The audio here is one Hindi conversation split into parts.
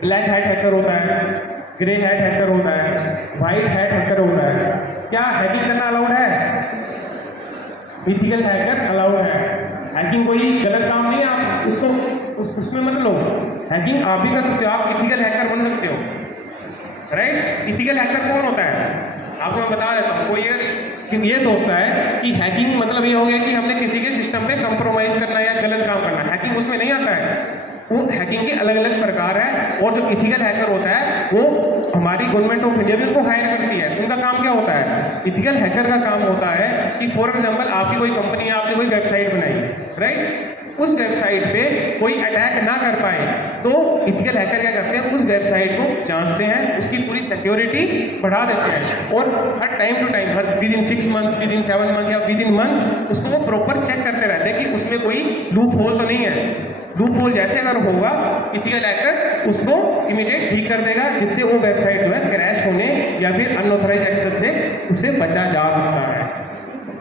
ब्लैक हैट हैकर होता है, ग्रे हैट हैकर होता है, वाइट हैट हैकर होता है। क्या हैकिंग करना अलाउड है? इथिकल हैकर अलाउड है। हैकिंग कोई गलत काम नहीं है, आप इसको उसमें मत लो। हैकिंग आप भी कर सकते हो, आप इथिकल हैकर बन सकते हो, राइट। इथिकल हैकर कौन होता है आपको मैं बता देता हूँ। कोई ये सोचता है कि हैकिंग मतलब ये हो गया कि हमने किसी के सिस्टम पे कंप्रोमाइज करना या गलत काम करना। हैकिंग उसमें नहीं आता है। वो हैकिंग के अलग अलग प्रकार है, और जो इथिकल हैकर होता है वो हमारी गवर्नमेंट ऑफ इंडिया भी उनको हायर करती है। उनका काम क्या होता है? इथिकल हैकर का काम होता है कि फॉर एग्जांपल आपकी कोई कंपनी है, आपने कोई वेबसाइट बनाई, राइट। उस वेबसाइट पे कोई अटैक ना कर पाए तो इथिकल हैकर क्या करते हैं, उस वेबसाइट को जांचते हैं, उसकी पूरी सिक्योरिटी बढ़ा देते हैं, और हर टाइम टू टाइम, हर within 6 month, within 7 month या विद इन मंथ उसको वो प्रॉपर चेक करते रहते हैं कि उसमें कोई लूप होल तो नहीं है। लूप होल जैसे अगर होगा, इथिकल हैकर उसको इमीडिएट ठीक कर देगा, जिससे वो वेबसाइट जो है क्रैश होने या फिर अनऑथराइज एक्सेस से उससे बचा जा सकता है।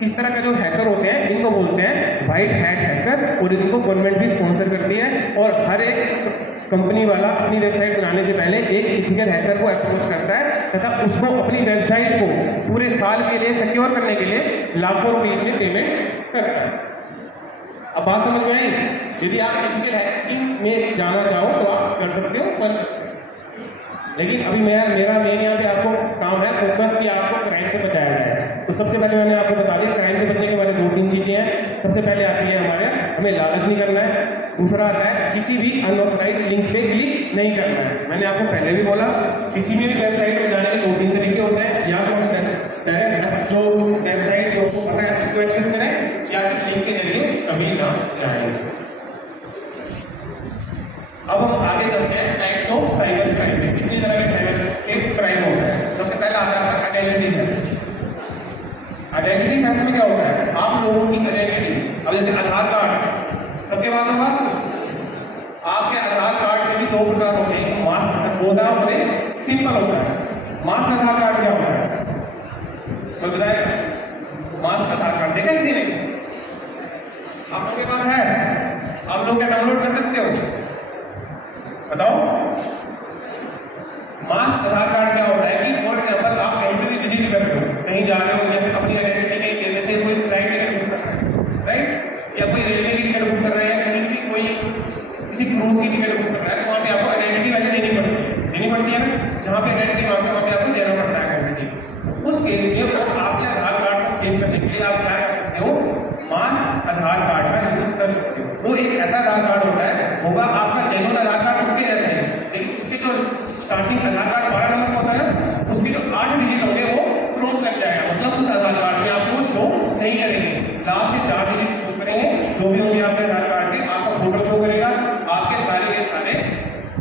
इस तरह के जो हैकर होते हैं इनको बोलते हैं वाइट हैट हैकर, और इनको गवर्नमेंट भी स्पॉन्सर करती है। और हर एक कंपनी वाला अपनी वेबसाइट बनाने से पहले एक इथिकल हैकर को अप्रोच करता है तथा उसको अपनी वेबसाइट को पूरे साल के लिए सिक्योर करने के लिए लाखों रुपीज में पेमेंट करता है। अब बात समझ में आई? यदि आप इथिकल हैकिंग में जाना चाहो तो आप कर सकते हो, पर लेकिन अभी मेरा मेन यहाँ पे आपको काम है फोकस कि आपको क्राइम से बचाया जाए। तो सबसे पहले मैंने आपको बता दिया क्राइम से बचने के बारे में 2-3 चीज़ें हैं। सबसे पहले आती है हमारे, हमें लालच नहीं करना है। दूसरा आता है किसी भी अनऑथराइज लिंक पे क्लिक नहीं करना है। मैंने आपको पहले भी बोला किसी भी वेबसाइट पर जाने के 2-3 तरीके होते हैं, या तो हम डायरेक्ट जो वेबसाइट जो पता है उसको एक्सेस करें, या फिर लिंक के जरिए कभी ना जाएंगे। अब हम आगे चलते हैं टाइप्स ऑफ साइबर क्राइम में। कितनी तरह के साइबर क्राइम होता है? सबसे पहला आता है आइडेंटिटी थेफ्ट। आइडेंटिटी थेफ्ट में क्या होता है? आप लोगों की आइडेंटिटी, अब जैसे आधार कार्ड सबके पास होगा, आपके आधार कार्ड में भी 2 प्रकार होते हैं, मास्क होता है और एक सिंपल होता है। मास्क आधार कार्ड क्या होता है? कोई बताए? मास्क आधार कार्ड देखा किसी ने? आप लोगों के पास है? आप लोग क्या डाउनलोड कर सकते हो? बताओ। मास्क आधार कार्ड क्या होता है कि फॉर एग्जांपल आप कहीं पे भी विजिट कर रहे हो, कहीं जा रहे हो, या फिर अपनी आइडेंटिटी कहीं देने से कोई फ्लाइट टिकट बुक कर रहा है, राइट, या कोई रेलवे की टिकट बुक कर रहा है, या कहीं भी कोई किसी क्रूज की टिकट बुक कर रहा है, तो वहाँ पे आपको आइडेंटिटी वैसे देनी पड़ती है ना। जहाँ पे आइडेंटिटी मांगते हैं वहाँ पे आपको देना पड़ता है आइडेंटिटी। उस केस में आपके आधार कार्ड को सेव करने के लिए आप क्या कर सकते हो? मास्क आधार कार्ड का यूज कर सकते हो। वो एक ऐसा आधार कार्ड होगा आपका जेन्युइन आधार कार्ड उसके जैसा है, लेकिन उसके जो स्टार्टिंग आधार कार्ड 12 नंबर का होता है ना, उसके जो 8 डिजिट होंगे वो क्रॉस लग जाएगा, मतलब उस आधार कार्ड में आपको वो शो नहीं करेंगे। लास्ट से 4 डिजिट शो करेंगे, जो भी होंगे आपके आधार कार्ड के, आपका फोटो शो करेगा, आपके सारे के सारे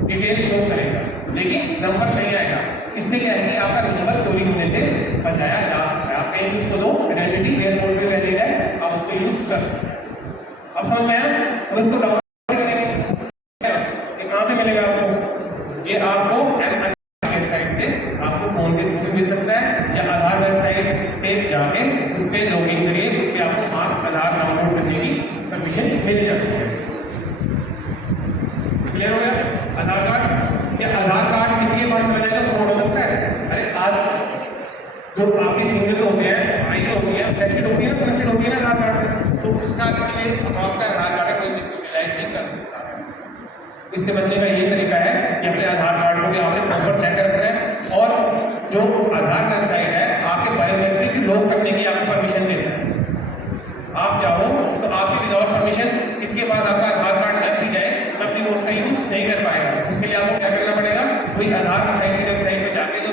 डिटेल शो करेगा, लेकिन नंबर नहीं आएगा। इससे क्या है कि आपका नंबर चोरी होने से बचाया जा सकता है। आप कहीं उसको दो, आइडेंटिटी एयरपोर्ट पे वैलिड है, आप उसको यूज कर सकते हैं। अब समझ में आया? अब इसको डाउनलोड करेंगे, ये कहाँ से मिलेगा आपको? ये आपको वेबसाइट से आपको फोन के थ्रू भी मिल सकता है, या आधार वेबसाइट पे जाके उस पर लॉगिन करिए, उस पर आपको मास्क आधार डाउनलोड करने की परमिशन मिल जाती है। क्लियर हो गया? आधार कार्ड, या आधार कार्ड किसी के पास चला जाए तो फ्रॉड हो सकता है। अरे आज जो आपकी फिंगर्स होते हैं, आईज होती है, कनेक्टेड होती है ना आधार कार्ड से, तो उसका किसी आपका आधार कार्ड कोई डिस्क्रिप्टाइज नहीं कर सकता है। इससे बचने का ये तरीका है कि अपने आधार कार्ड को भी आपने प्रॉपर चेक कर रखना है, और जो आधार वेबसाइट है आपके बायोमेट्रिक लॉक करने की आपको परमिशन देता है। आप चाहो तो आपकी विदाउट परमिशन किसके पास आपका आधार कार्ड लग भी जाए तब भी वो उसका यूज नहीं कर पाएगा। उसके लिए आपको क्या करना पड़ेगा? कोई आधार वेबसाइट पे जाके जो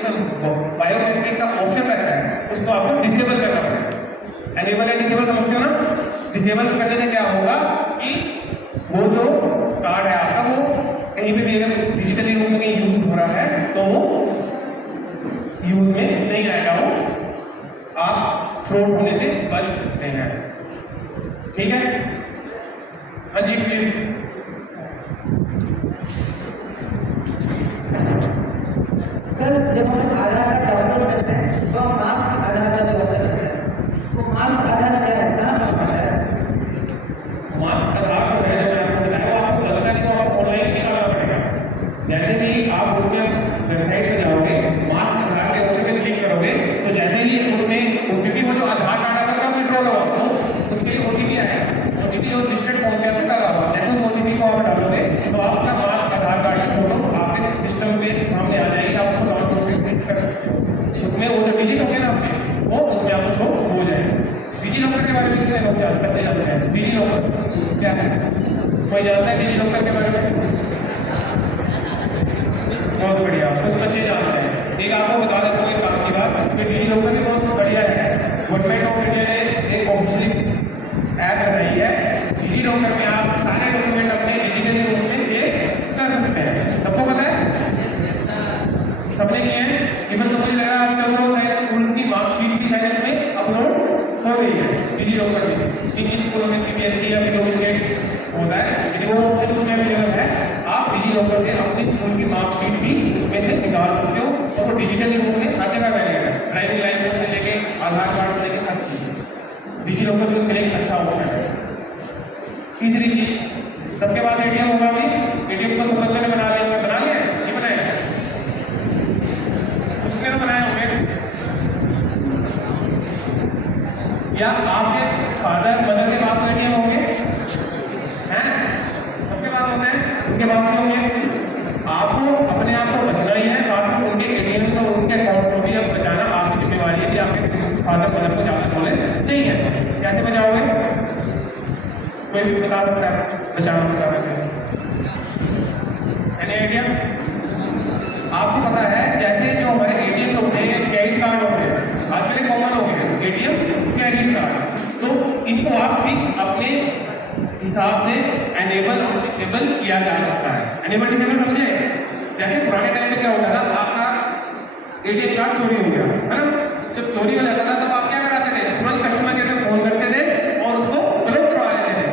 बायोमेट्रिक का ऑप्शन रहता है उसको आपको डिसेबल करना पड़ेगा। एनेबल एंड डिसेबल समझते हो ना? डिसेबल करने से क्या होगा कि वो जो कार्ड है आपका, वो कहीं पे भी अगर डिजिटली रूप में यूज हो रहा है तो वो यूज में नहीं आएगा, वो आप फ्रॉड होने से बच सकते हैं। ठीक है? हाँ जी प्लीज। सर, जब हम आधार कार्ड डाउनलोड करते हैं तो हम मास्क आधार कार्ड का ऑप्शन करते हैं, तो मास्क आधार क्या है? मास्क आधार जो है, जो मैं आपको बताया, वो आपको लगता नहीं, तो आपको ऑनलाइन निकालना पड़ेगा। जैसे भी क्या है? कोई जानता है डिजी लॉकर के बारे में? बहुत बढ़िया, कुछ बच्चे जानते हैं। एक आपको बता देता हूँ एक काम की बात कि डिजी लॉकर भी बहुत बढ़िया है। गवर्नमेंट ऑफ इंडिया ने एक ऑफिशियली ऐप बनाई है। डिजी लॉकर में आप सारे डॉक्यूमेंट अपने डिजिटली रूप में सेव कर सकते हैं। सबको पता है? सबने किए हैं? इवन तो मुझे लग रहा है आजकल तो शायद स्कूल्स की मार्कशीट भी शायद इसमें अपलोड हो रही है डिजी लॉकर में। जिन जिन स्कूलों में सीबीएसई या फिर स्टेट होता है, यदि वो ऑप्शन उसमें अवेलेबल है, आप डिजी लॉकर से अपनी स्कूल की मार्कशीट भी उसमें से निकाल सकते हो और वो डिजिटल रूप में हर जगह अवेलेबल है। ड्राइविंग लाइसेंस से लेके आधार कार्ड से लेके हर चीज डिजी लॉकर में उसके लिए एक अच्छा ऑप्शन है। तीसरी चीज, सबके पास एटीएम होगा भी। एटीएम तो सब बच्चों ने बना लिया होगा, बना लिया है? नहीं बनाया? उसने तो बनाए होंगे, या आपके फादर मदर के पास तो एटीएम होंगे हैं? सबके पास होते हैं, उनके पास नहीं होंगे। आपको अपने आप को बचना ही है, साथ में उनके एटीएम और उनके अकाउंट्स को भी अब बचाना आपकी जिम्मेवारी है कि आपके फादर मदर को ज़्यादा नॉलेज नहीं है। कैसे बचाओगे? कोई भी बता सकता है बचाना है? Any idea? आपको पता है जैसे जो हमारे एटीएम होते हैं, क्रेडिट कार्ड होते हैं, आजकल कॉमन हो गए एटीएम, क्रेडिट कार्ड, तो इनको आप भी अपने हिसाब से एनेबल और डिसेबल किया जा सकता है। एनेबल डिसेबल समझे? जैसे पुराने टाइम में क्या होता था, आपका एटीएम कार्ड चोरी हो गया है ना, जब चोरी हो जाता था तब आप क्या कराते थे? तुरंत कस्टमर केयर में फोन करते थे और उसको ब्लॉक करवा देते थे।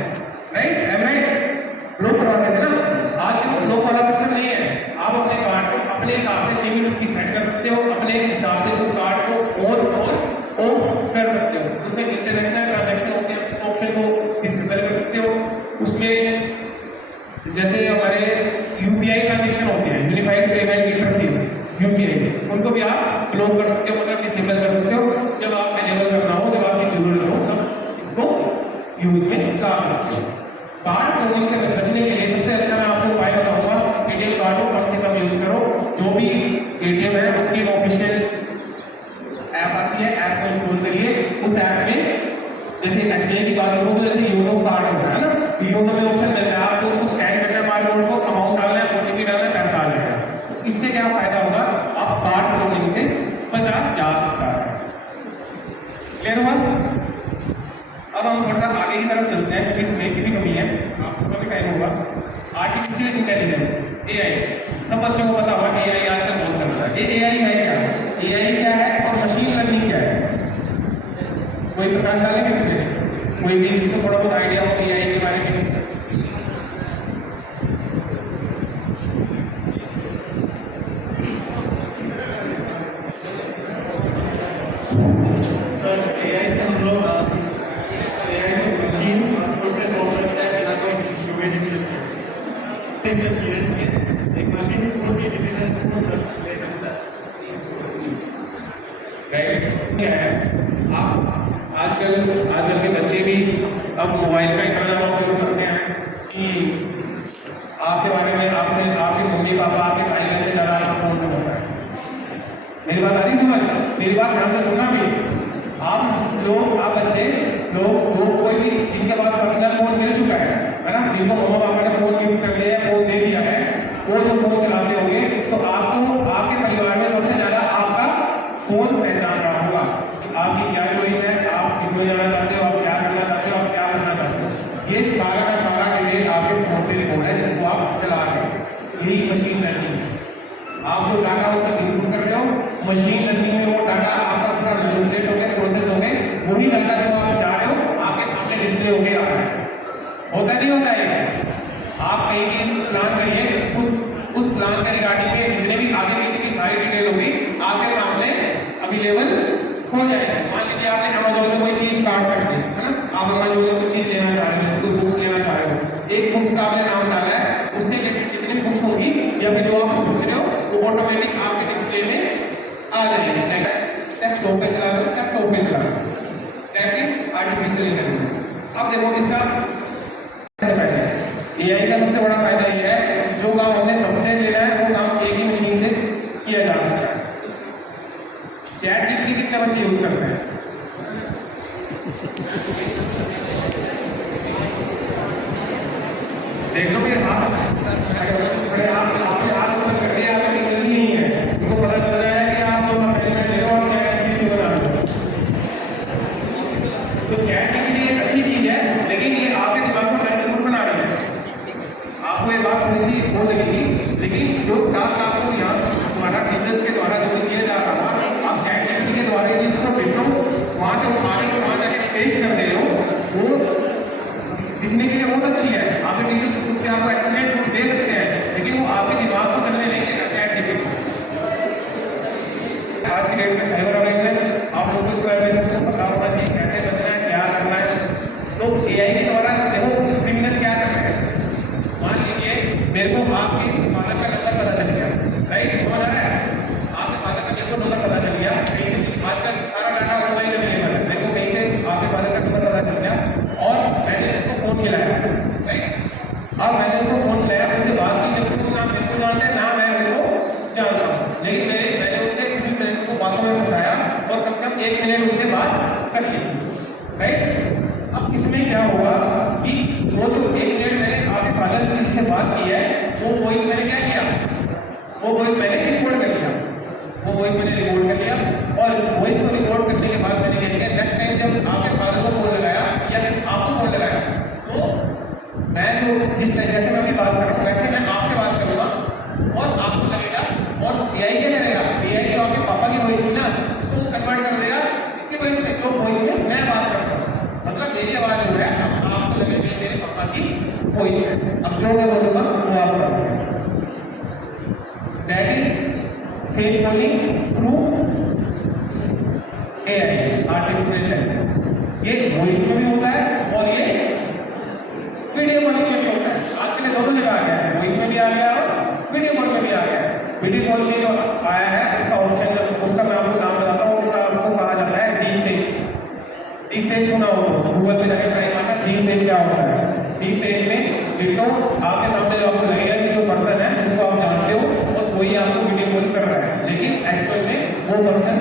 राइट? ब्लॉक करवा देते ना। आज के ब्लॉक वाला सिस्टम नहीं है। आप अपने कार्ड को अपने हिसाब से लिमिट उसकी सेट कर सकते हो, अपने हिसाब से उस कार्ड को ऑन और ऑफ कर सकते हो। उसमें इंटरनेशनल ट्रांजैक्शन होते हैं, उस ऑप्शन को डिसेबल कर सकते हो। उसमें जैसे हमारे यूपीआई ट्रांजैक्शन होते हैं, यूनिफाइड पेमेंट इंटरफेस, यूपीआई, उनको भी आप ब्लॉक कर सकते हो, मतलब डिसेबल कर सकते हो। जब आप एनेबल करना हो, जब आपकी जरूरत हो, तब इसको यूज में ला सकते हो। कार्ड क्लोनिंग से बचने के लिए सबसे अच्छा मैं आपको उपाय बताऊंगा, एटीएम कार्ड को कम से कम यूज करो। जो भी एटीएम है उसकी ऑफिशियल ऐप आती है, ऐप को इंस्टॉल करिए। उस ऐप में जैसे एसबीआई की बात करूँ तो जैसे योनो कार्ड होता है ना, योनो में ऑप्शन मिलता है, आपको उसको स्कैन करना है, बारकोड को, अमाउंट डालना है, ओटीपी डालना है, पैसा आ जाएगा। इससे क्या फायदा होगा? आप कार्ड क्लोनिंग से बचा जा सकता है। क्लियर हुआ? अब हम थोड़ा सा आगे की तरफ चलते हैं क्योंकि इसमें की भी कमी है, आपको भी टाइम होगा। आर्टिफिशियल इंटेलिजेंस, एआई, सब बच्चों को पता होगा कि एआई आजकल बहुत चल रहा है। ये एआई है क्या? एआई क्या है और मशीन लर्निंग क्या है? कोई प्रकाश डालेंगे इसमें? कोई भी जिसको थोड़ा बहुत आइडिया हो एआई के बारे में? एआई में हम लोग मशीन छोटे फॉर्म करता है बिना कोई ह्यूमन इंटरफेरेंस के। एक मशीन पूरी डिसीजन को ले सकता है। राइट? क्या है, आप आजकल के बच्चे भी अब मोबाइल का इतना ज़्यादा उपयोग करते हैं कि आपके बारे में आपसे आपके मम्मी पापा, आपके भाई बहन से ज़्यादा आपका फोन से होता है। मेरी बात आ रही समझ? मेरी बात ध्यान से सुनना भी। आप बच्चे लोग जो कोई भी जिनके पास पर्सनल फोन मिल चुका है ना, जिनको मम्मा पापा ने फोन गिफ्ट कर लिया है, फोन दे दिया है, वो जो फोन चलाते होंगे तो आपको आपके परिवार में सबसे ज़्यादा आपका फोन पहचान रहा होगा कि आपकी क्या चॉइस है, आप किसमें जाना चाहते हो, आप क्या करना चाहते हो, आप क्या करना चाहते हो। ये सारा का सारा डिटेल आपके फोन पे रिकॉर्ड है जिसको आप चला रहे हो। यही मशीन लर्निंग है। आप जो डाटा उसका इनपुट कर रहे हो, मशीन लर्निंग में वो डाटा आपका पूरा मैनिपुलेट हो गया, प्रोसेस हो गए, वही डाटा जो आप चाह रहे हो आपके सामने डिस्प्ले हो गया आ रहा है। होता नहीं होता है? आप कहीं भी प्लान करिए, उस प्लान के रिगार्डिंग के जितने भी आगे पीछे की सारी डिटेल होगी आपके सामने अवेलेबल हो जाएगी। मान लीजिए आपने अमेजोन में कोई चीज कार्ड कर दी है ना, आप अमेजोन में कोई चीज लेना चाह रहे हो, कोई बुक्स लेना चाह रहे हो, एक बुक्स का आपने नाम डाला है, उससे कितनी बुक्स होंगी या फिर जो आप सोच रहे हो वो ऑटोमेटिक आपके डिस्प्ले में आ जाएगी। चाहे डेस्कटॉप पे चला लो, लैपटॉप पे चला लो। That is artificial intelligence. अब देखो इसका एआई का सबसे बड़ा फायदा यह है कि जो काम हमने सबसे लेना है वो काम एक ही मशीन से किया जा सकता है। चैट जीपीटी कितने बच्चे यूज करते हैं? टास्क आपको यहाँ तुम्हारा टीचर्स के द्वारा जो भी दिया जा रहा था, आप चैट जीपीटी के द्वारा यदि उसको विंडो वहाँ से उठाने को वहाँ जाके पेस्ट कर दे रहे हो, वो दिखने के लिए बहुत अच्छी है, आपके टीचर्स उस पर आपको एक्सीलेंट नोट दे सकते हैं, लेकिन वो आपके दिमाग को चलने नहीं देगा चैट जीपीटी। आज की डेट में साइबर अवेयरनेस आप लोगों को इसके बारे में सबको पता होना चाहिए, कैसे बचना है, क्या करना है। तो एआई के द्वारा देखो क्रिमिनल क्या कर रहे हैं, मान लीजिए मेरे को आपके फादर का नंबर पता चल गया, राइट, समझ आ रहा है, आपके फादर का मेरे को नंबर पता चल गया, आजकल सारा डाटा ऑनलाइन अवेलेबल है, मेरे को कहीं से आपके फादर का नंबर पता चल गया और मैंने उनको फोन मिलाया, राइट। अब मैंने उनको फोन मिलाया, उनसे बात की, जब तुम ना मेरे को जानते हैं ना मैं उनको जानता हूँ, लेकिन मैंने उनसे उनको बातों में फंसाया और कम से कम 1 मिनट उनसे बात कर ली, राइट। अब इसमें क्या होगा कि वो जो 1 मिनट मैंने आपके फादर से बात की है, वो वॉइस मैंने क्या किया, वो वॉइस मैंने रिकॉर्ड कर लिया, वो वॉइस मैंने रिकॉर्ड कर लिया और वॉइस को रिकॉर्ड करने के बाद मैंने क्या किया, नेक्स्ट टाइम जब आपके फादर को फोन लगाया या फिर आपको फोन लगाया, तो मैं जो जिस टाइम जैसे मैं अभी बात कर रहा हूँ वैसे मैं आपसे बात करूंगा और आपको लगेगा, और एआई क्या करेगा, एआई आपके पापा की वॉइस ना उसको कन्वर्ट कर देगा इसकी वॉइस में, जो वॉइस में मैं बात करता हूँ, मतलब मेरी आवाज हो रहा है, अब आपको लगेगा मेरे पापा की वॉइस है, अब जो मैं बोलूंगा वो आप करोगे। That is fake calling through AI, artificial intelligence. ये वॉइस में भी होता है और ये वीडियो कॉलिंग में भी होता है, आजकल ये दोनों जगह आ गया है, वॉइस में भी आ गया और वीडियो कॉल में भी आ गया है। वीडियो कॉल में जो आया है उसका ऑप्शन, उसका मैं आपको नाम बताता हूँ, उसको कहा जाता है डीप फेक। डीप फेक सुना हो तो गूगल पे जाके ट्राई करना, डीप फेक क्या होता है। डीप फेक में लिखो आपके सामने जो आपको लगेगा कि जो पर्सन है उसको आप जानते हो और कोई आपको वीडियो कॉल कर रहा है, लेकिन एक्चुअल में वो पर्सन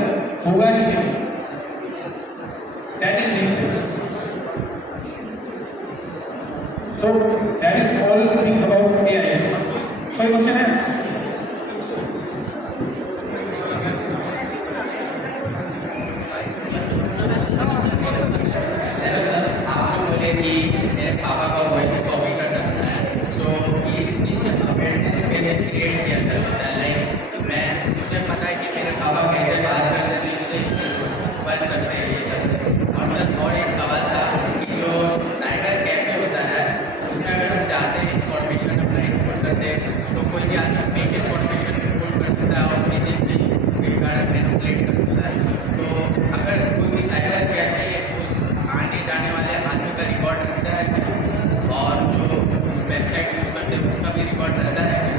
होगा ही नहीं। That is deep fake. तो that is all thing about AI. कोई क्वेश्चन है? मेरे पापा का वॉइस कॉपी कर सकता है, तो इससे अवेयरनेस कैसे क्रिएट किया जा सकता है, लाइक मुझे पता है कि मेरे पापा कैसे बात करते हैं, इससे बन सकते हैं ये सब। और सर और एक सवाल था कि जो साइबर कैफे होता है उसमें अगर हम जाते हैं इंफॉर्मेशन अपना इनपुट करते हैं तो कोई भी आदमी फेक इंफॉर्मेशन इनपुट कर सकता है और किसी भी रिगार्ड मैनिपुलेट कर सकता है। तो अगर कोई भी साइबर कैफे उस आने जाने वाले आदमी का रिकॉर्ड रखता है क्या, और जो वेबसाइट यूज़ करते हैं उसका भी रिकॉर्ड रहता है क्या?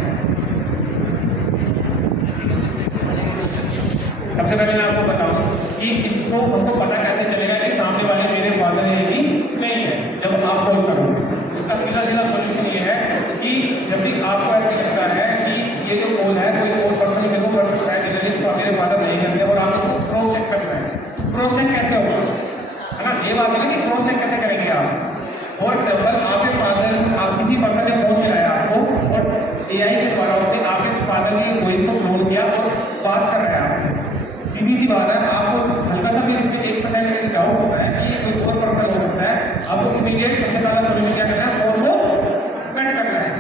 सबसे पहले मैं आपको बताऊं कि इसको हमको पता कैसे चलेगा कि सामने वाले मेरे फादर है कि नहीं है। जब आप कॉल करोगे उसका सीधा सीधा सॉल्यूशन ये है कि जब भी आपको ऐसे लगता है कि ये जो कॉल है कोई और पर्सन मेरे को कर सकता है जिन्हें मेरे फादर नहीं करते और आप उसको क्रॉस चेक कर रहे हैं, क्रॉस चेक कैसे होगा, है ना, ये बात है ना कि क्रॉस चेक कैसे करेंगे आप। फॉर एग्जाम्पल आपके फादर, आप किसी पर्सन ने फोन मिलाया आपको और एआई के द्वारा उसने आपके फादर की वॉइस को क्लोन किया और बात कर रहा है आपसे। सीधी सी बात है, आपको हल्का सा भी इसमें 1% में डाउट होता है कि ये कोई और पर्सन हो सकता है, आपको इमीडिएट सबसे पहला सॉल्यूशन क्या करना है, फोन को कट करना है।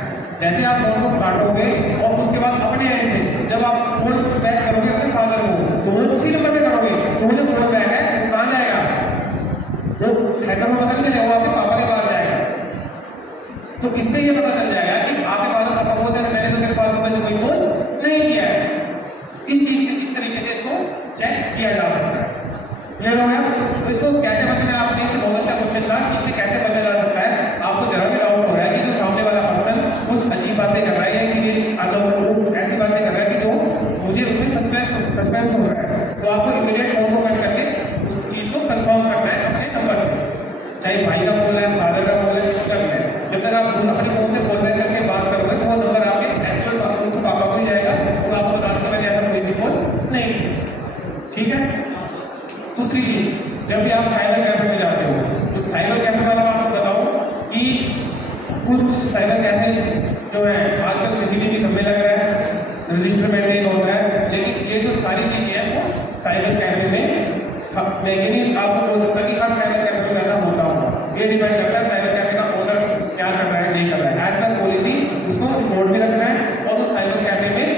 जैसे आप फोन को काटोगे और उसके बाद अपने एंड से जब आप फोन बैक करोगे अपने फादर को, तो वो उसी नंबर पे करोगे, तो वो जो फोन बैक है वो कहाँ जाएगा, वो हैकर को पता नहीं चलेगा, वो आपके पापा के पास जाएगा। तो इससे ये पता चल जाएगा कि आपके फादर पापा बोलते हैं मैंने तो तेरे पास में से कोई फोन नहीं किया है। इस चीज से किस तरीके से इसको चेक किया जा सकता है, क्लियर हो गया। तो इसको कैसे बचना है, आपने इसे बहुत अच्छा क्वेश्चन था कि इसे कैसे बचा जा सकता है। आपको जरा भी डाउट हो रहा है कि जो सामने वाला पर्सन कुछ अजीब बातें कर रहा है या कि ऐसी बातें कर रहा है कि जो मुझे उसमें सस्पेंस हो रहा है, तो आपको इमीडिएट फोन को कट करके उस चीज को कंफर्म करना है अपने नंबर पर, चाहे भाई का फोन है, फादर का फोन है, कर ले। जब तक आप अपने फोन से कॉल बैक करके बात करोगे तो वो नंबर आपके एक्चुअल उनके पापा को ही जाएगा और आपको बता देगा मैंने ऐसा कोई भी फोन नहीं किया, ठीक है। दूसरी चीज, जब भी आप साइबर कैफे में जाते हो तो साइबर कैफे वाला मैं आपको बताऊं कि कुछ साइबर कैफे जो है आजकल सीसीटीवी सब में लग रहा है, रजिस्टर मेंटेन होता है, लेकिन ये जो सारी चीजें हैं वो साइबर कैफे में लेकिन आपको बोल सकता है कि हर साइबर कैफे में ऐसा होता होगा, ये डिपेंड करता है साइबर कैफे का ओनर क्या कर रहा है नहीं कर रहा है। एज पर पॉलिसी उसको रिपोर्ट भी रखना है और उस साइबर कैफे में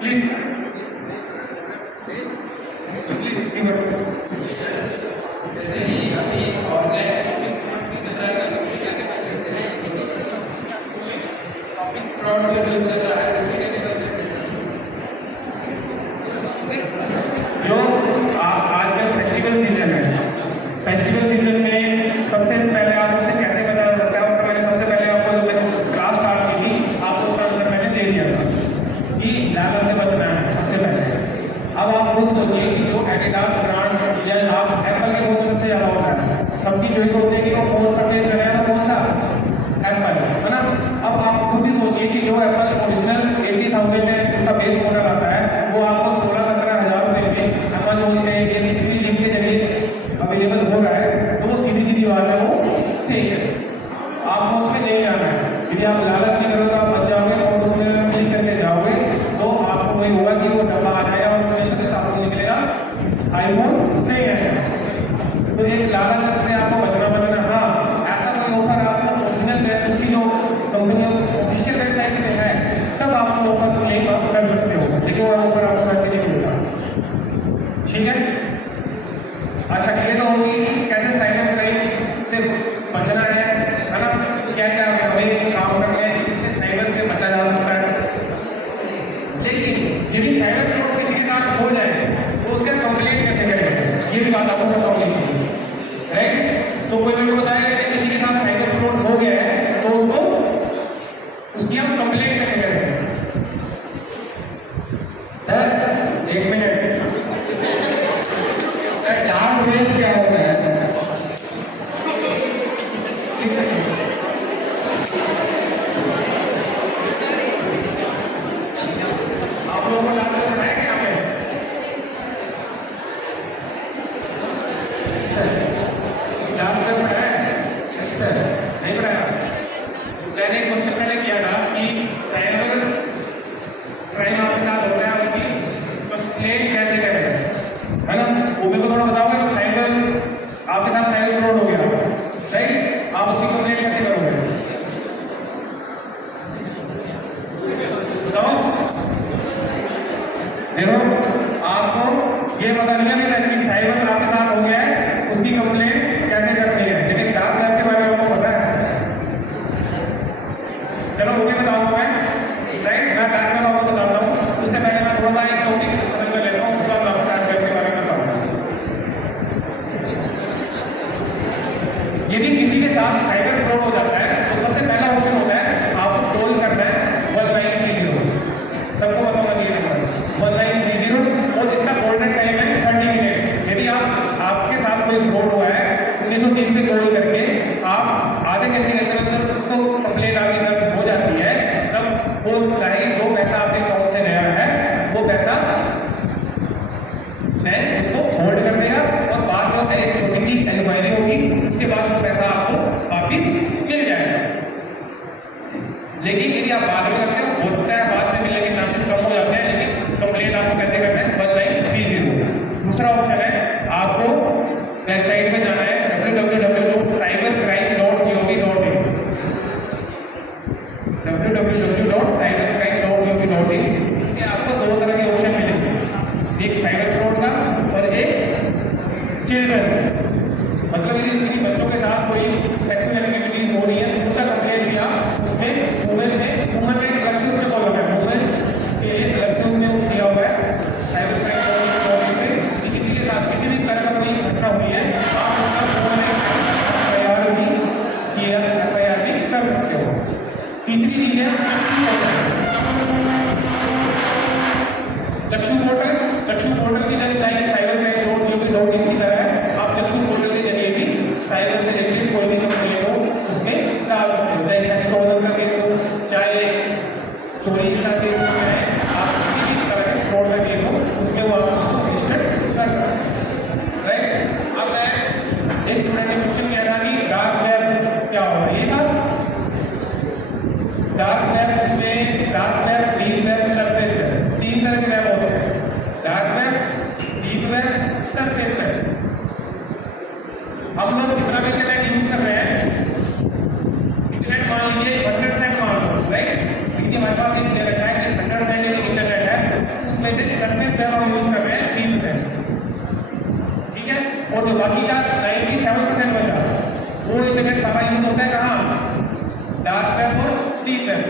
प्लीज जैसे कि अभी ऑनलाइन शॉपिंग फ्रॉड की चल रहा है, उससे कैसे बच सकते हैं? शॉपिंग फ्रॉड से जो चल रहा है उससे कैसे बच सकते हैं? जो आजकल फेस्टिवल सीजन है, फेस्टिवल सीजन में सबसे पहले आप उसे कैसे बता सकते हैं? उसका मैंने सबसे पहले आपको जब मैंने क्लास स्टार्ट की थी आपको उसका आंसर मैंने दे दिया था कि लालच से बचना है सबसे पहले। अब आप खुद सोचिए कि जो एडिडास ब्रांड या आप एप्पल के फोन में सबसे ज़्यादा होता है, सबकी चॉइस होती है कि वो फोन परचेज कर रहे हैं तो कौन सा? एप्पल, है ना? अब आप खुद ही सोचिए कि जो एप्पल ओरिजिनल 80,000 है उसका बेस मॉडल आता है वो आपको 16-17 हज़ार रुपये में अमेजोन पे या किसी भी लिंक के जरिए अवेलेबल हो रहा है, तो वो सीधी सीधी बात है, वो फेक है। आपको उसमें नहीं आना है। यदि आप लालच की करोगे तो आप बच जाओगे और उसमें क्लिक करके जाओगे तो आपको वही होगा कि वो डब्बा आ जाएगा और उसमें तक साबुन निकलेगा, आईफोन नहीं आएगा। तो एक लालच से आपको बचना। हाँ, ऐसा कोई ऑफर आपको ओरिजिनल है उसकी जो कंपनी ऑफिशियल वेबसाइट पे है तब आप वो ऑफर क्लेम आप कर सकते हो, लेकिन वो ऑफर आपको वैसे नहीं मिलेगा। ठीक है? अच्छा, ये तो होगी कि कैसे साइबर क्राइम से बचना है ना? क्या क्या हमें काम करने हैं जिससे साइबर से बचा जा सकता है। लेकिन यदि साइबर फ्रॉड किसी के साथ हो जाए तो उसका कंप्लेंट कैसे करें, ये भी बात आपको पता होनी चाहिए, राइट? तो कोई मेरे को बताएगा कि किसी के साथ साइबर फ्रॉड हो गया है तो उसकी हम कंप्लेंट कैसे करें? सर एक मिनट, सर डार्क वेब क्या होता है? आप लोगों को डार्क वेब पढ़ाया क्या हमें? सर डार्क वेब पढ़ाया? नहीं सर, नहीं पढ़ाया। मैंने एक क्वेश्चन मैंने किया था कि साइबर क्राइम आपके साथ हो गया, उसकी कंप्लेंट कैसे करें, है ना? वो मेरे को थोड़ा बताओगे कि साइबर आपके साथ साइबर फ्रॉड हो गया, राइट? आप उसकी कंप्लेंट कैसे करोगे? बताओ। देखो, आपको ये पता नहीं है कि साइबर आपके साथ हो गया है, उसकी कंप्लेंट कैसे करनी है, लेकिन डार्क वेब के बारे में आपको पता है। चलो वो भी बताऊंगा मैं, राइट? मैं डार्क वेब आपको बताता हूँ। उससे पहले मैं थोड़ा सा एक टॉपिक बदल कर लेता हूँ, उसके बाद आपको डार्क वेब के बारे में बताऊंगा। यदि किसी के साथ साइबर फ्रॉड हो जाता है तो सबसे पहला ऑप्शन होता है आपको कॉल करना है 1930। सबको पता होना चाहिए नंबर 1930, और इसका गोल्डन टाइम है 30 मिनट। यदि आपके साथ कोई फ्रॉड हुआ है 1930 पे कॉल करके आप आधे घंटे के अंदर उसको कंप्लेंट आपकी दर्ज हो जाती है, तब वो बताएगी जो पैसा आपके अकाउंट से गया है वो पैसा बैंक उसको होल्ड कर देगा और बाद में एक छोटी सी इंक्वायरी होगी, उसके बाद वो पैसा आपको वापिस मिल जाएगा। लेकिन यदि आप बाद में करते हो सकता है बाद में मिलने के चांसेस कम हो जाते हैं, लेकिन कंप्लेंट आपको कैसे करना है 1930। दूसरा ऑप्शन है आपको वेबसाइट पे जाना है www.cybercrime.gov.in। इसमें आपको दो तरह के ऑप्शन मिलेंगे, एक साइबर फ्रॉड का और एक चिल्ड्रन। मतलब यदि किसी बच्चों के साथ कोई सेक्सुअल एक्टिविटीज हो रही है उनका कंप्लेंट भी आप उसमें वुमेन में एक अलग से उसमें कॉलम है, वुमेन के लिए अलग से उसमें दिया हुआ है साइबर क्राइम पे। यदि किसी के साथ किसी भी तरह का कोई घटना हुई है आप उसका फोन में एफआईआर भी कर सकते हो। तीसरी चीज है चक्षु पोर्टल। चक्षु पोर्टल की जस्ट लाइक cybercrime.gov.in की तरह है, आप चक्षु पोर्टल के जरिए भी साइबर से रिलेटेड कोई भी कंप्लेंट हो उसमें डाल सकते हो, चाहे सेक्स टॉर्चर का केस हो, चाहे चोरी का केस हो, चाहे आप किसी भी तरह के फ्रॉड का केस हो उसमें वो आप उसको रजिस्टर कर सकते हैं, राइट? अब मैं एक स्टूडेंट ने क्वेश्चन किया था कि डार्क वेब क्या होगा, ये था डार्क वेब में। Dark web, deep web, surface web, तीन तरह के वेब होते हैं। बाकी का 97% बचा वो इंटरनेट सारा यूज होता है कहाँ? डार्क वेब और deep web.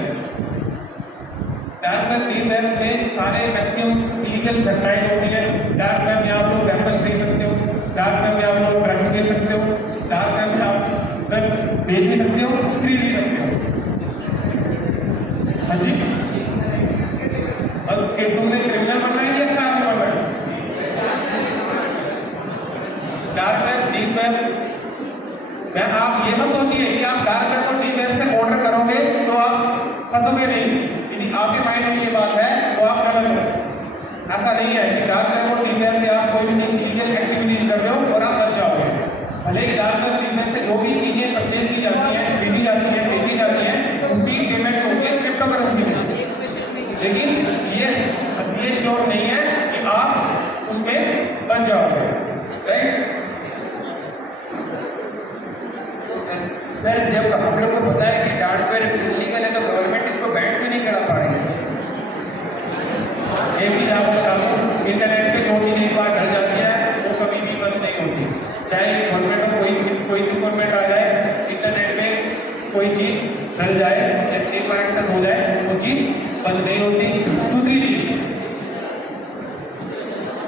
Dark web deep web में सारे मैक्सिमम इलीगल घटनाएं होती हैं। डार्क वेब में आप लोग वेपन खरीद सकते हो, डार्क वेब में आप लोग ड्रग्स बेच सकते हो, डार्क वेब में आप वेब बेच भी सकते हो, खरीद भी सकते हो। हाँ जी, बस कि तुमने क्रिमिनल बनना है या अच्छा आदमी बनना है? डार्क वेब डीप वेब मैं आप ये मत सोचिए कि आप डार्क वेब और डीप वेब से ऑर्डर करोगे तो आप फंसोगे नहीं। यदि आपके माइंड में ये बात है तो आप गलत हो। ऐसा नहीं है कि डार्क वेब और डीप वेब से आप कोई भी चीज इलीगल एक्टिविटीज कर रहे हो और आप बच जाओगे। भले ही डार्क वेब डीप वेब से जो भी चीजें परचेज की जाती हैं, खरीदी जाती हैं, बेची जाती हैं, उसकी पेमेंट होती है क्रिप्टो करेंसी में। लेकिन ये श्योर नहीं है कि आप उसमें बच जाओगे, राइट? सर जब हम लोग को पता है कि डार्क वेब इलीगल है तो गवर्नमेंट इसको बैन क्यों नहीं करा पा रही है? एक चीज आपको बता दूं, इंटरनेट पे जो चीज एक बार ढल जाती है वो कभी भी बंद नहीं होती। चाहे गवर्नमेंट हो कोई सी गवर्नमेंट आ जाए, इंटरनेट पे कोई चीज ढल जाए, एक बार एक्सेस हो जाए वो चीज बंद नहीं होती। दूसरी चीज,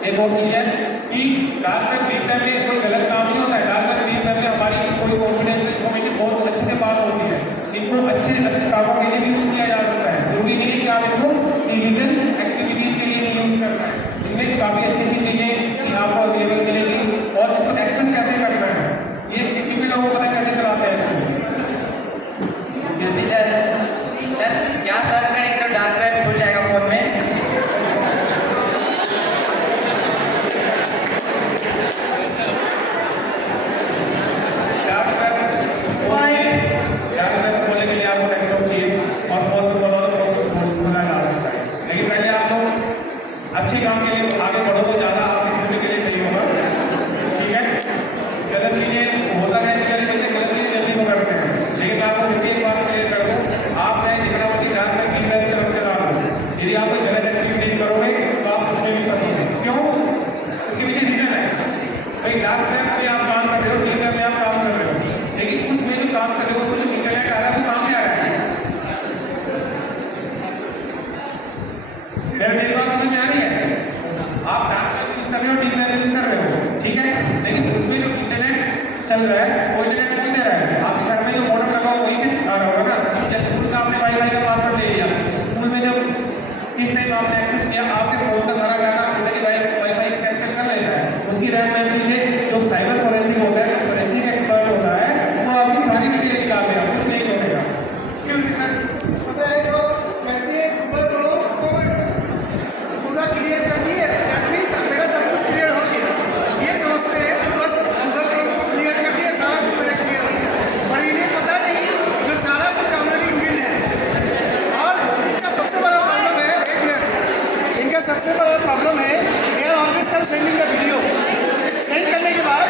एक और चीज है कि डार्क वेब डीप वेब में कोई गलत काम नहीं होता है। डार्क वेब डीप वेब में हमारी कोई कॉन्फिडेंशियल इंफॉर्मेशन बहुत अच्छे से पास होती है। इनको अच्छे कामों के लिए भी यूज किया जा सकता है। जरूरी नहीं है कि आप इनको इलीगल एक्टिविटीज के लिए नहीं यूज करना है। इनमें काफी अच्छी अच्छी चीजें कि आपको अवेलेबल मिलेगी। और इसको एक्सेस कैसे करना है ये कितने लोगों को पता है कैसे चलाते हैं इसको? क्योंकि सर क्या सर्च करेंगे तो डार्क वेब खुल जाएगा फोन में। अच्छे काम के लिए आगे बढ़ो तो ज़्यादा आपके फ्यूचर के लिए सही होगा, ठीक है? गलत चीज़ें होता है कि गलत चीज़ें जल्दी को करते हैं। लेकिन मैं आपको फिर भी एक बात क्लियर कर दूँ, आप चाहे जितना मर्जी डार्क वेब डीप वेब चला लो, यदि आप कोई गलत एक्टिविटीज करोगे तो आप उसमें भी फंसोगे। क्यों? उसके पीछे रीजन है। भाई डार्क वेब में आप काम कर रहे हो, डीप वेब में आप काम कर रहे हो, लेकिन उसमें जो काम कर रहे हो उसमें जो इंटरनेट आ रहा है वो कहाँ से आ रहा है? मेरी बात समझ में आ रही है? आप डार्क वेब यूज कर रहे हो, डीप वेब यूज कर रहे हो, ठीक है, लेकिन उसमें जो इंटरनेट चल रहा है वो इंटरनेट कौन दे रहा है? आपके घर में जो मॉडेम लगा हो वही से आ रहा होगा ना। या स्कूल का आपने वाईफाई का पासवर्ड ले लिया, स्कूल में जब किस टाइम आपने एक्सेस किया, आपके फोन का सारा डाटा ऑलरेडी वाईफाई कैप्चर कर लेता है। उसकी रैम मेमोरी से जो साइबर फोरेंसिक होता है, जो फोरेंसिक एक्सपर्ट होता है, वो आपकी सारी डिटेल निकाल देगा, कुछ नहीं छोड़ेगा। पता है जो कैसे गूगल क्रोम को पूरा क्लियर कर दिए, एटलीस्ट मेरा सब कुछ क्लियर हो गया। ये समझते हैं कि बस गूगल क्रोम को क्लियर कर दिया, सारा कुछ मेरा क्लियर हो गया। पर इन्हें पता नहीं जो सारा कुछ ऑलरेडी इनबिल्ड है। और इनका सबसे बड़ा प्रॉब्लम है, एक मिनट, इनका सबसे बड़ा प्रॉब्लम है they are always sending the video. Send करने के बाद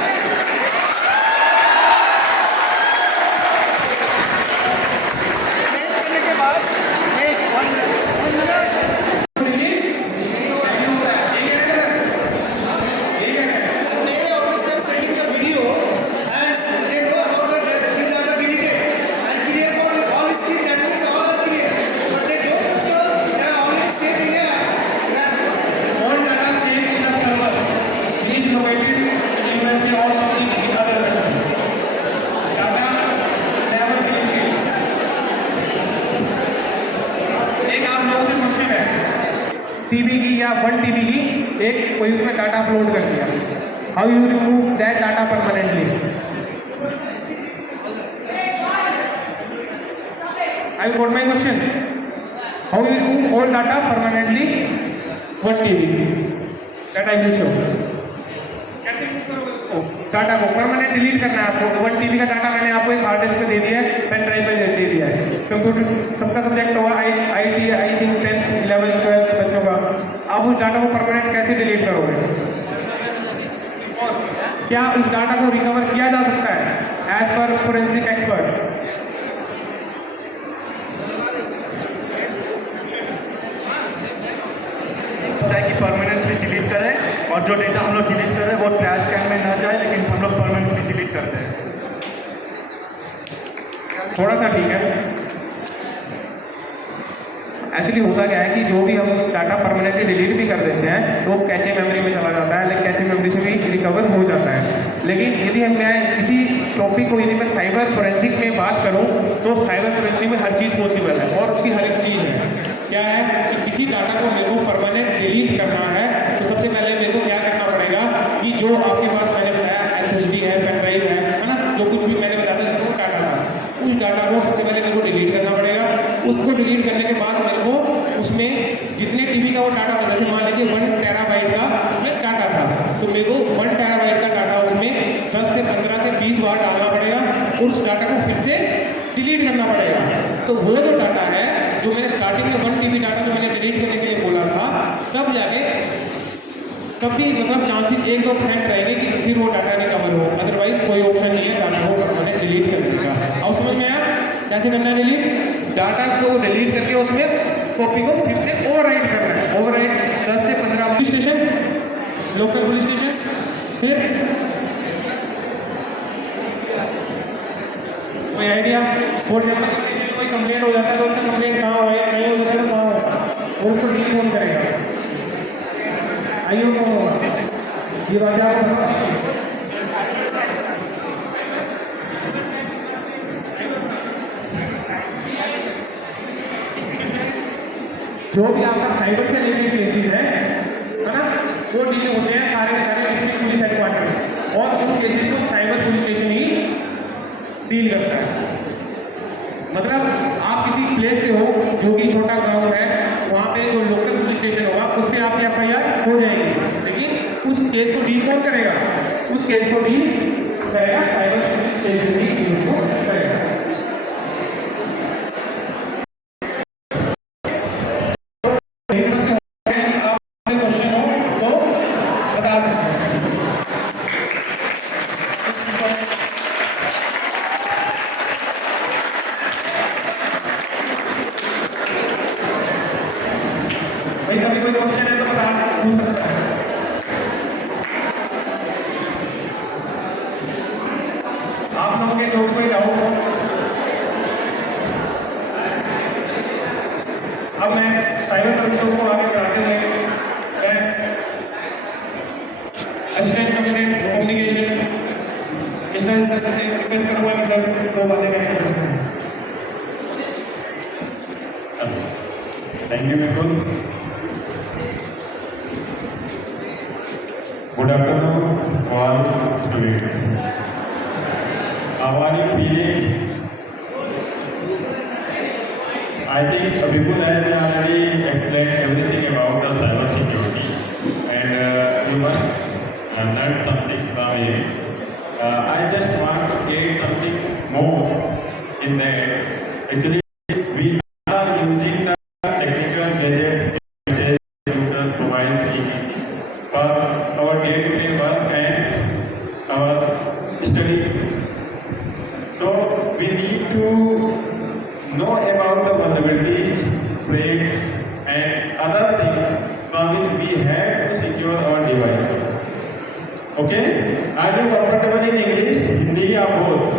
टीबी की या 1 TB की एक कोई उसमें डाटा अपलोड कर दिया, how you remove that data permanently? I got my question, how you remove all data permanently 1 TB? That I will show. कैसे रिमूव करोगे उसको? डाटा को परमानेंट डिलीट करना है आपको। 1 TB का डाटा मैंने आपको एक हार्ड डिस्क पे दे दिया है, पेन ड्राइव पे दे दिया है। कंप्यूटर सबका सब्जेक्ट होगा, IT I think 10th 11th 12th के बच्चों का। आप उस डाटा को परमानेंट कैसे डिलीट करोगे? और क्या उस डाटा को रिकवर किया जा सकता है एज पर फोरेंसिक एक्सपर्ट? कि परमानेंटली डिलीट करें और जो डेटा हम लोग डिलीट कर रहे हैं वो ट्रैश कैन में ना जाए, लेकिन हम लोग परमानेंटली डिलीट करते हैं। थोड़ा सा ठीक है। एक्चुअली होता क्या है कि जो भी हम डाटा परमानेंटली डिलीट भी कर देते हैं तो वो कैचे मेमोरी में चला जाता है, लेकिन कैचे मेमोरी से भी रिकवर हो जाता है। लेकिन यदि मैं किसी टॉपिक को यदि मैं साइबर फोरेंसिक में बात करूं तो साइबर फोरेंसिक में हर चीज़ पॉसिबल है और उसकी हर एक चीज़ है। क्या है कि किसी डाटा को मेरे को परमानेंट डिलीट करना है तो सबसे पहले मेरे को क्या करना पड़ेगा कि जो आपके पास मैंने बताया SSD है, पेन ड्राइव है ना, जो कुछ भी मैंने बताया था जिसको डाटा था, उस डाटा को सबसे पहले मेरे को डिलीट करना पड़ेगा। उसको डिलीट करने के बाद मेरे को उसमें जितने TB का वो डाटा था, जैसे मान लीजिए 1 टेराबाइट का उसमें डाटा था, तो मेरे को 1 टेराबाइट का डाटा उसमें 10 से 15 से 20 बार डालना पड़ेगा और उस डाटा को फिर से डिलीट करना पड़ेगा। तो वो जो डाटा है जो मैंने स्टार्टिंग में 1 TB डाटा जो मैंने डिलीट करने के लिए बोला था, तब जाके तब भी मतलब चांसेस 1-2% रहेंगे कि फिर वो डाटा रिकवर हो, अदरवाइज कोई ऑप्शन नहीं है डाटा को परमानेंट डिलीट करने का। अब समझ में आया कैसे करना है डिलीट? डाटा को डिलीट करके उसमें कॉपी को फिर से ओवरराइट करना है। ओवरराइट 10 से 15 police station, local police station, फिर कोई आइडिया? फॉर एग्जाम्पल कोई कंप्लेंट हो जाता है तो उसका कंप्लेंट कहाँ हो, नहीं हो जाता है तो कहाँ होगा और उसको डील कौन करेगा? आईओ कौन होगा? ये बात आपको बता दीजिए। जो भी आपका साइबर से रिलेटेड केसेस है ना, वो डील होते हैं सारे के सारे डिस्ट्रिक्ट पुलिस हेडक्वार्टर में और उन केसेस को साइबर पुलिस स्टेशन ही डील करता है। मतलब आप किसी प्लेस से हो जो कि छोटा गांव है, वहाँ पे जो लोकल पुलिस स्टेशन होगा उस पर आपकी FIR हो जाएगी, लेकिन उस केस को डील कौन करेगा? उस केस को डील करेगा साइबर पुलिस स्टेशन ही डील उसको करेगा। क्वेश्चन हो तो बता सकते हैं। भाई कभी कोई क्वेश्चन है तो पूछ सकता है। आप लोगों के जो कोई डाउट हो, अब मैं साइबर कमिश्नर को आगे बढ़ाते हुए मैं assistant commissioner communication mister sir से रिक्वेस्ट करूंगा कि सर 2 बातें मैं रिक्वेस्ट करूँ। Thank you, Nicole. Good afternoon, all students. How are you feeling? I think Vipul has already explained everything about the cyber security, and you must learn something from him. I just want to add something more in that. Actually, we are using the technical gadgets, computers, mobiles, etc. for our day-to-day work and our study. So we need to know about the vulnerabilities, threats, and other things from which we have to secure our devices. Okay? Are you comfortable in English, Hindi, or both?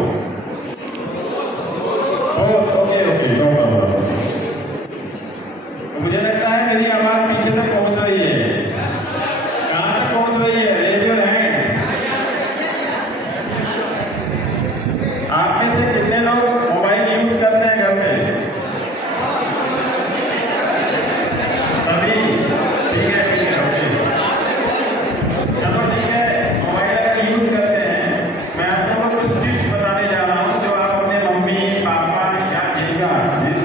Both. Okay, no problem. मुझे लगता है मेरी आवाज पीछे तक पहुंच रही है। कहाँ तक पहुंच रही है? Raise your hands. आप में से कितने लोग मोबाइल यूज करते हैं घर में? सभी? ठीक है, ओके। चलो ठीक है, मोबाइल अगर यूज करते हैं, मैं आप लोगों को कुछ टिप्स बताने जा रहा हूँ जो आप अपने मम्मी पापा या जिन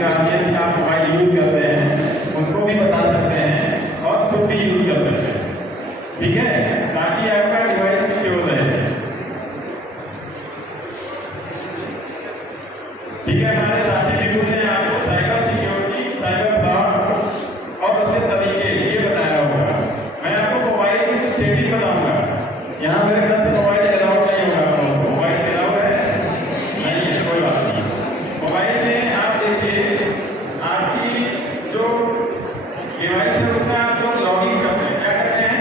गार्जियंस का आप मोबाइल यूज करते हैं उनको भी बता सकते हैं और खुद भी यूज कर सकते हैं, ठीक है, ताकि आपका डिवाइस सिक्योर रहे। ठीक है, हमारे साथी विपुल ने आपको साइबर सिक्योरिटी, साइबर फ्रॉड और उसके तरीके ये बताया होगा। मैं आपको मोबाइल की कुछ सेटिंग बताऊंगा। यहाँ मेरे ख्याल से मोबाइल अलाउड नहीं होगा। आपको मोबाइल अलाउड है? नहीं है, कोई बात नहीं। मोबाइल में आप देखिए, आपकी जो डिवाइस है उसमें आप लोग लॉगिन करते हैं, क्या करते हैं?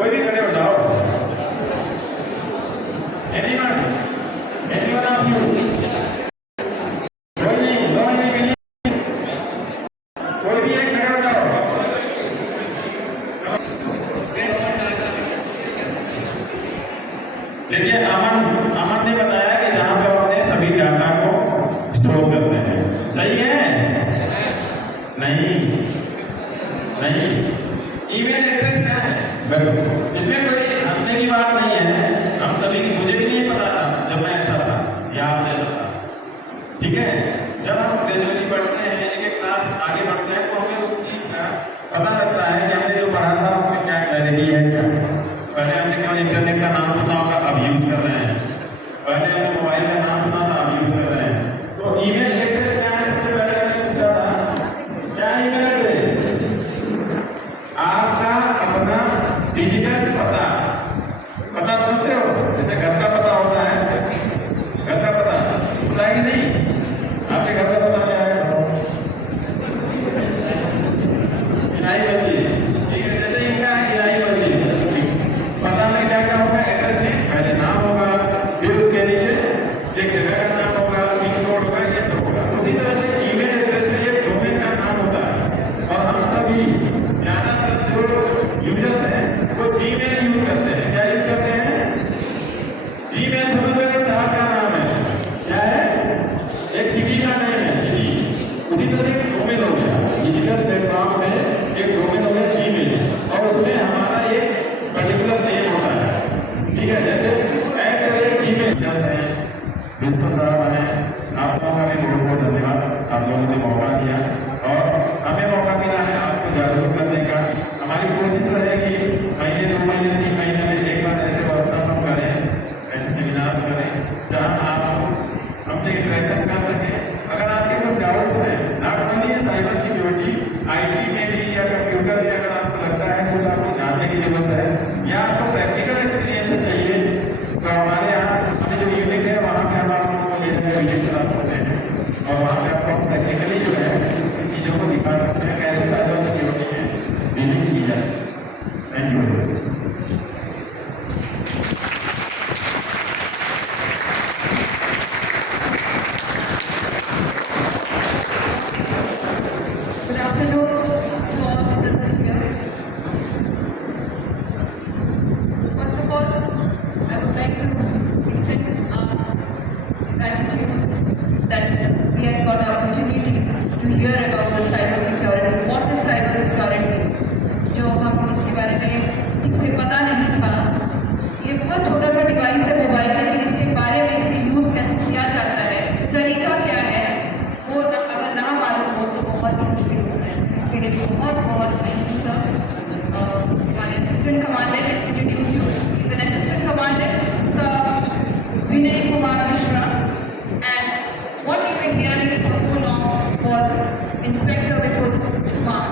कोई भी खड़े हो जाओ। Anyone? Anyone of you? कोई नहीं, दो नहीं मिली। कोई भी एक खड़े हो जाओ। देखिए अमन ने बताया कि जहां पे अपने सभी डाटा को स्टोर करते हैं, सही है? नहीं नहीं, ईमेल एड्रेस क्या है? इसमें कोई हंसने की बात नहीं है। हम सभी, मुझे भी नहीं पता था जब मैं ऐसा था या आप जैसा था, ठीक है? जब हम ग्रेजुएटली पढ़ते हैं, एक क्लास आगे बढ़ते हैं, तो हमें उस चीज का पता लगता है कि हमने जो पढ़ा था उसमें क्या क्लैरिटी है क्या। पहले हमने केवल इंटरनेट का नाम सुना होगा, अब यूज कर रहे हैं। पहले हमने मोबाइल का नाम सुना था, अब यूज कर रहे हैं। तो ईमेल एड्रेस क्या है? सबसे पहले मैंने पूछा था क्या ईमेल एड्रेस? आपका अपना डिजिटल पता। पता समझते हो? जैसे घर का पता होता है, घर का पता पता है कि नहीं? आपके घर का पता क्या है? इलाही मस्जिद, ठीक है? जैसे इनका इलाही मस्जिद, पता में क्या क्या होगा? एड्रेस में पहले नाम होगा, फिर उसके नीचे एक जगह का नाम होगा, पिन कोड होगा, ये सब होगा। उसी तरह से ईमेल एड्रेस में एक डोमेन का नाम होता है। और हम सभी ज्यादातर जो यूजर्स हैं वो जीमेल यूज करते हैं। क्या यूज करते हैं? जीमेल समझ लो एक शहर का नाम है, क्या है? एक सिटी का नाम है, सिटी। उसी तरह से एक डोमेन हो गया, डिजिटल प्लेटफॉर्म में एक डोमेन हो गया जीमेल, और उसमें हमारा एक पर्टिकुलर नेम होता है, ठीक है? जैसे जीमेल जैसे बिल्कुल साहब है, आप लोगों का भी बहुत बहुत धन्यवाद। आप लोगों ने मौका दिया और हमें मौका मिला है आपको जागरूक करने का। हमारी कोशिश रहेगी महीने 2 महीने 3 महीने में एक बार ऐसे वर्कशॉप हम करें, ऐसे सेमिनार्स करें जहाँ आप हमसे इंटरेक्शन कर सकें। अगर आपके कुछ डाउट्स हैं, not only cyber security, IT में भी या कंप्यूटर में अगर आपको लगता है कुछ आपको जानने की जरूरत है या आपको प्रैक्टिकल एक्सपीरियंस चाहिए, तो हमारे यहाँ हमें जो यूनिट है वहाँ पे हम आपको ले जाकर विजिट करा सकते हैं और वहाँ पे आपको प्रैक्टिकली जो है इन चीज़ों को दिखा सकते हैं कैसे साइबर सिक्योरिटी में डीलिंग की जाए। Thank you very much. Good afternoon to all the present here. First of all, I would like to extend our gratitude that we had got the opportunity to hear about the cyber security. What is cyber security? जो हम इसके बारे में ठीक से पता नहीं था। ये बहुत छोटा सा डिवाइस है मोबाइल, लेकिन इसके बारे में इसका यूज़ कैसे किया जाता है, तरीका क्या है, वो अगर ना मालूम हो तो बहुत मुश्किल होता है। इसके लिए बहुत बहुत थैंक यू सर। हमारे assistant commandant introduce you, is an assistant commandant sir Vinay Kumar Mishra, and what you were hearing for so long was inspector Vipul Kumar,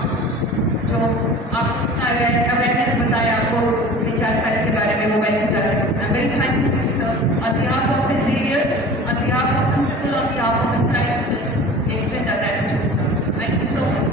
जो आपको अवेयरनेस बताया, आपको उसकी जानकारी के बारे में, मोबाइल की जानकारी। I am very thankful sir on behalf of Saint Xavier's, on behalf of principal, on behalf of entire students, we extend our gratitude, sir. Thank you so much.